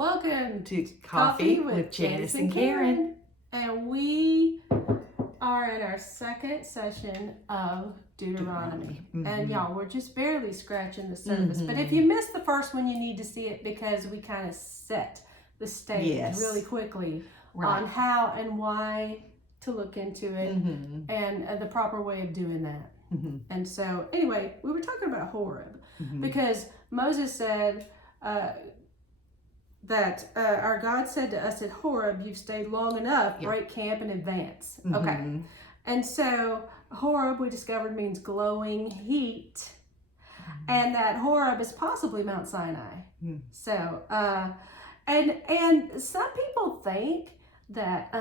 Welcome to Coffee with Janis and Karen. And we are in our second session of Deuteronomy. And y'all, we're just barely scratching the surface. But if you missed the first one, you need to see it because we kind of set the stage really quickly on how and why to look into it and the proper way of doing that. And so, anyway, we were talking about Horeb because Moses said that our God said to us at Horeb, you've stayed long enough, break camp and advance. Okay. And so Horeb, we discovered, means glowing heat. And that Horeb is possibly Mount Sinai. So, and some people think that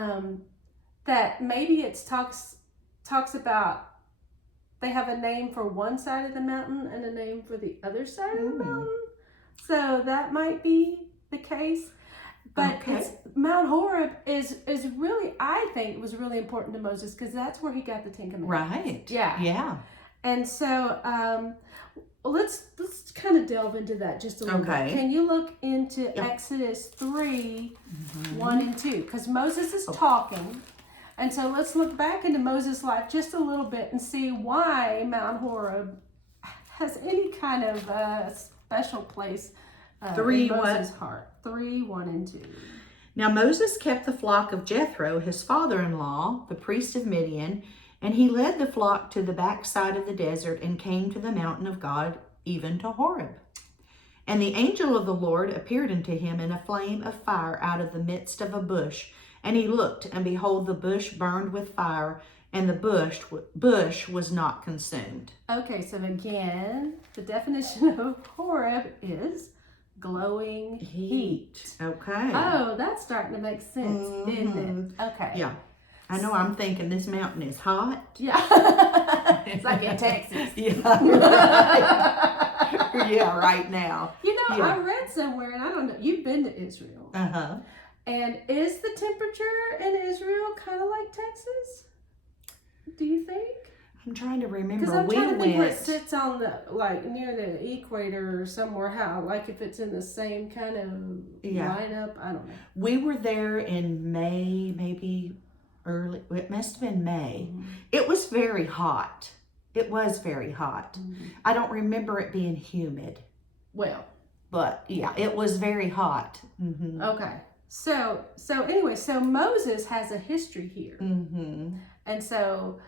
that maybe it talks about they have a name for one side of the mountain and a name for the other side of the mountain. So that might be the case. But it's Mount Horeb is really, I think, it was really important to Moses because that's where he got the Ten Commandments. Right. Yeah. Yeah. And so let's kind of delve into that just a little bit. Can you look into Exodus 3, 1 and 2? Because Moses is talking. And so let's look back into Moses' life just a little bit and see why Mount Horeb has any kind of special place in Moses' heart. 3, 1 and 2. Now Moses kept the flock of Jethro, his father-in-law, the priest of Midian, and he led the flock to the backside of the desert and came to the mountain of God, even to Horeb. And the angel of the Lord appeared unto him in a flame of fire out of the midst of a bush. And he looked, and behold, the bush burned with fire, and the bush was not consumed. Okay, so again, the definition of Horeb is glowing heat. Okay. Oh, that's starting to make sense, isn't it? Okay. Yeah. I know, I'm thinking this mountain is hot. Yeah. It's like in Texas. Yeah. Yeah, right now. You know, I read somewhere, and I don't know, you've been to Israel. And is the temperature in Israel kind of like Texas? Do you think? I'm trying to remember. Because I'm trying to think where it sits on the, like, near the equator or somewhere, how, like, if it's in the same kind of lineup, I don't know. We were there in May, maybe early, it must have been May. It was very hot. It was very hot. I don't remember it being humid. Well. But, yeah, it was very hot. Okay. So anyway, so Moses has a history here. And so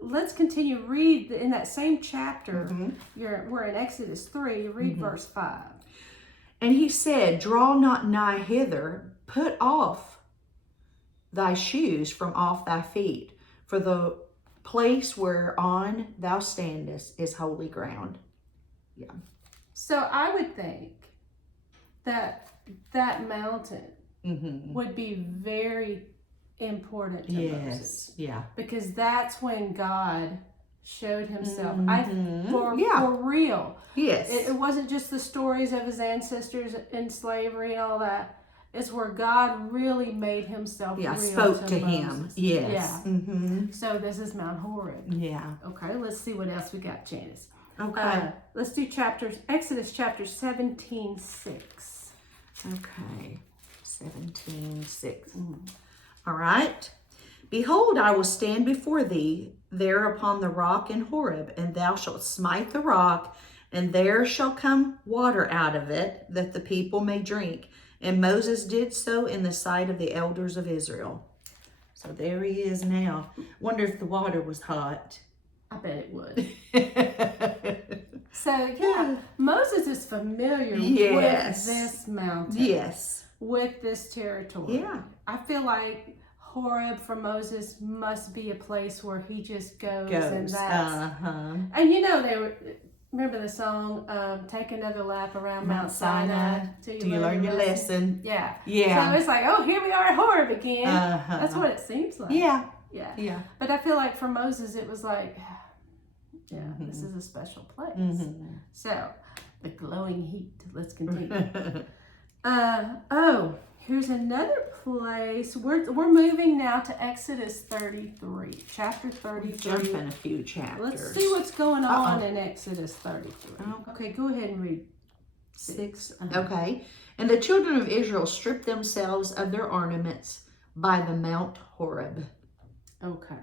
let's continue read in that same chapter. We're in Exodus 3, read verse 5. And he said, draw not nigh hither, put off thy shoes from off thy feet, for the place whereon thou standest is holy ground. Yeah. So I would think that mountain would be very important to Moses. Yeah. Because that's when God showed himself. For real. Yes. It wasn't just the stories of his ancestors in slavery and all that. It's where God really made himself real spoke to Moses. him. Yes. Yeah. So this is Mount Horeb. Yeah. Okay, let's see what else we got, Janice. Okay. Let's do Exodus chapter 17:6. Okay. 17:6. All right. Behold, I will stand before thee there upon the rock in Horeb, and thou shalt smite the rock, and there shall come water out of it, that the people may drink. And Moses did so in the sight of the elders of Israel. So there he is now. Wonder if the water was hot. I bet it would. So, Moses is familiar with this mountain. Yes. With this territory. Yeah. I feel like Horeb for Moses must be a place where he just goes. And that's... And you know, they were... Remember the song, Take Another Lap Around Mount Sinai? Do you learn your lesson? Yeah. Yeah. So it's like, oh, here we are at Horeb again. That's what it seems like. Yeah. Yeah. Yeah. But I feel like for Moses, it was like, this is a special place. So, the glowing heat. Let's continue. Here's another place. We're moving now to Exodus 33, chapter 33. Jumping a few chapters. Let's see what's going on in Exodus 33. Okay, go ahead and read. 6. Okay. And the children of Israel stripped themselves of their ornaments by the Mount Horeb. Okay.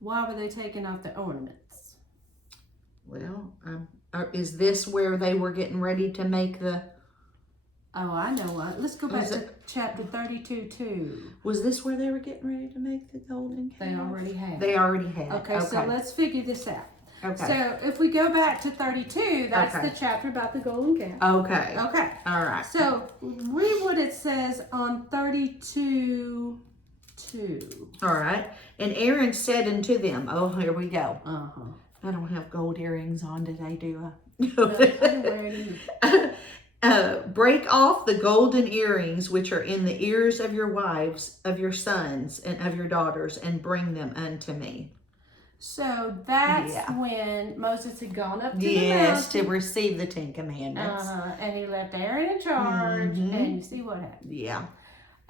Why were they taking off the ornaments? Well, is this where they were getting ready to make the... Oh, I know what. Let's go back to chapter 32:2. Was this where they were getting ready to make the golden calf? They already had. They already had. Okay, so let's figure this out. Okay. So if we go back to 32, that's the chapter about the golden calf. Okay. Okay. All right. So read what it says on 32:2. All right. And Aaron said unto them, oh, here we go. Uh-huh. I don't have gold earrings on today, do I? No, I didn't wear any. Break off the golden earrings which are in the ears of your wives, of your sons, and of your daughters, and bring them unto me. So that's when Moses had gone up to the mountain. Yes, to receive the 10 Commandments. And he left Aaron in charge, and you see what happened. Yeah.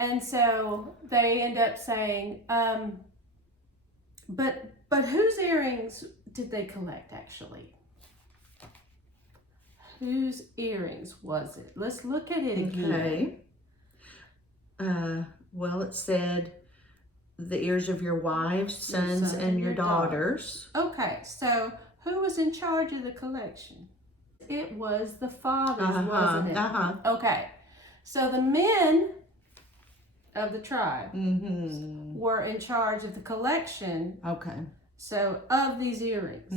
And so they end up saying, but whose earrings did they collect actually? Whose earrings was it? Let's look at it again. Okay. Well, it said the ears of your wives, sons, and your daughters. Okay, so who was in charge of the collection? It was the fathers, wasn't it? Okay, so the men of the tribe were in charge of the collection. Okay. So of these earrings.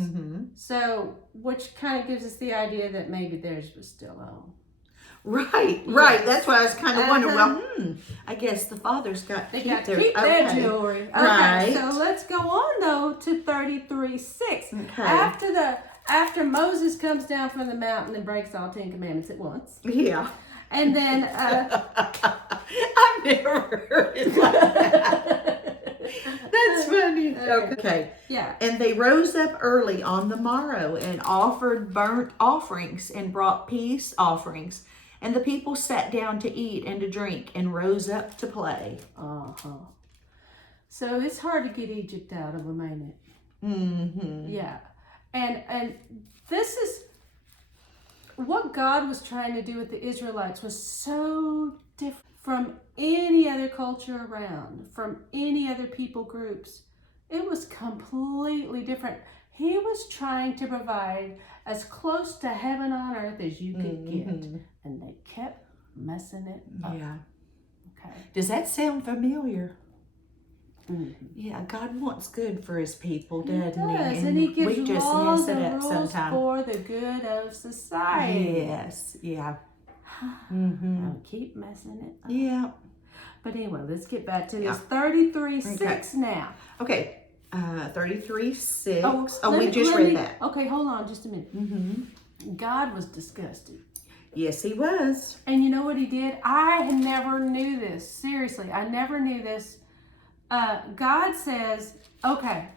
So which kind of gives us the idea that maybe theirs was still on. Right. That's why I was kind of wondering. Well, I guess the fathers got to keep their jewelry. Okay, right. So let's go on though to 33:6. Okay. After Moses comes down from the mountain and breaks all 10 commandments at once. Yeah. And then I've never heard it like that. That's funny. Okay. Yeah. And they rose up early on the morrow and offered burnt offerings and brought peace offerings. And the people sat down to eat and to drink and rose up to play. So it's hard to get Egypt out of them, ain't it? Yeah. And this is what God was trying to do with the Israelites was so different from any other culture around, from any other people groups. It was completely different. He was trying to provide as close to heaven on earth as you could get. And they kept messing it up. Yeah. Okay. Does that sound familiar? Yeah, God wants good for his people, doesn't he? And he gives we just laws mess it and up rules sometimes. for the good of society. Yes, yeah. I'll keep messing it up. Yeah. But anyway, let's get back to this 33:6 now. Okay, 33:6. We just read that. Okay, hold on just a minute. God was disgusted. Yes, he was. And you know what he did? I never knew this. Seriously, I never knew this. God says, okay,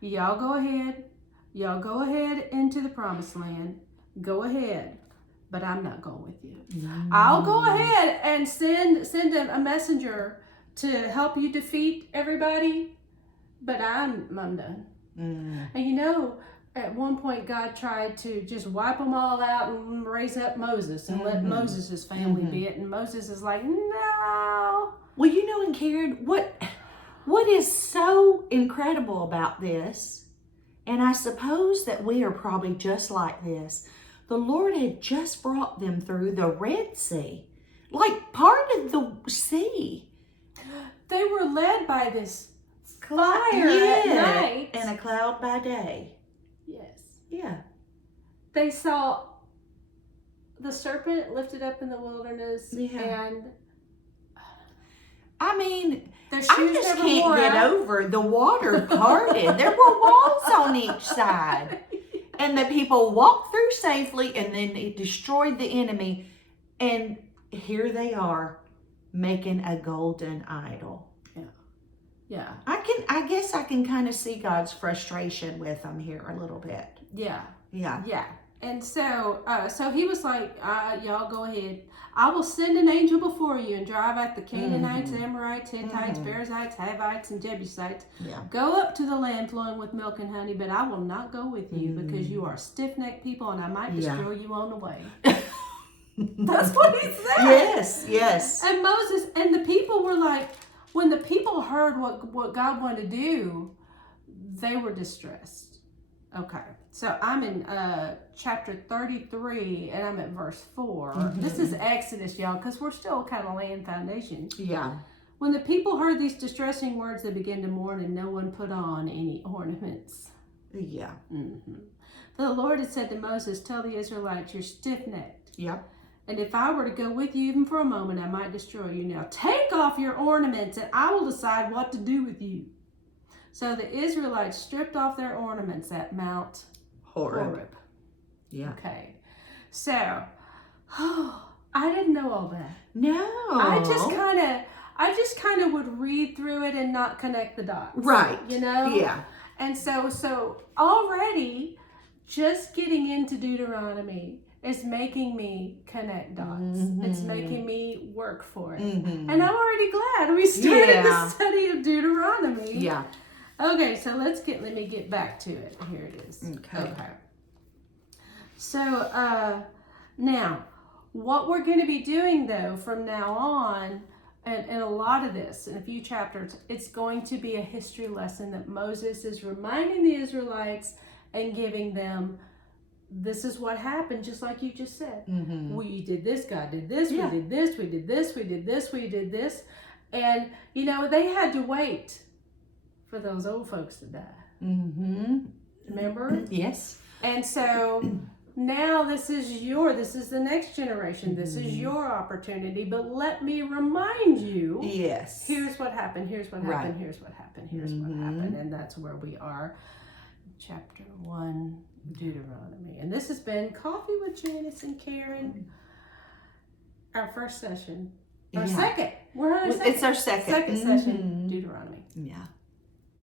y'all go ahead. Y'all go ahead into the promised land. Go ahead. But I'm not going with you. I'll go ahead and send a messenger to help you defeat everybody. But I'm done. And you know, at one point God tried to just wipe them all out and raise up Moses and let Moses' family be it. And Moses is like, no. Well, you know, and Karen, what is so incredible about this, and I suppose that we are probably just like this, the Lord had just brought them through the Red Sea, like part of the sea. They were led by this fire at night. And a cloud by day. Yes. Yeah. They saw the serpent lifted up in the wilderness and I mean, their shoes I just can't get over the water parted. There were walls on each side. And the people walked through safely, and then it destroyed the enemy. And here they are making a golden idol. Yeah. I guess I can kind of see God's frustration with them here a little bit. Yeah. Yeah. Yeah. And so he was like, y'all go ahead. I will send an angel before you and drive out the Canaanites, Amorites, Hittites, Perizzites, Hivites, and Jebusites. Yeah. Go up to the land flowing with milk and honey, but I will not go with you because you are stiff-necked people and I might destroy you on the way. That's what he said. Yes. And Moses and the people were like, when the people heard what God wanted to do, they were distressed. Okay. So I'm in chapter 33 and I'm at verse 4. This is Exodus, y'all, because we're still kind of laying foundation. Yeah. When the people heard these distressing words, they began to mourn and no one put on any ornaments. Yeah. The Lord had said to Moses, tell the Israelites, you're stiff-necked. Yep. And if I were to go with you even for a moment, I might destroy you. Now take off your ornaments and I will decide what to do with you. So the Israelites stripped off their ornaments at Mount Horeb. Yeah. Okay. So, I didn't know all that. No. I just kind of would read through it and not connect the dots. Right. You know? Yeah. And so already just getting into Deuteronomy is making me connect dots. It's making me work for it. And I'm already glad we started the study of Deuteronomy. Yeah. Okay, so let me get back to it. Here it is. Okay. So now, what we're going to be doing though from now on, and a lot of this, in a few chapters, it's going to be a history lesson that Moses is reminding the Israelites and giving them, this is what happened, just like you just said. We did this, God did this, we did this, we did this, we did this, we did this. And, you know, they had to wait for those old folks to die. Remember? Yes. And so now this is the next generation. This is your opportunity. But let me remind you. Yes. Here's what happened. Here's what happened. Here's what happened. Here's what happened. And that's where we are. Chapter 1, Deuteronomy. And this has been Coffee with Janis and Karen. Our first session. Our second. We're on our second. It's our second. Second session, Deuteronomy. Yeah.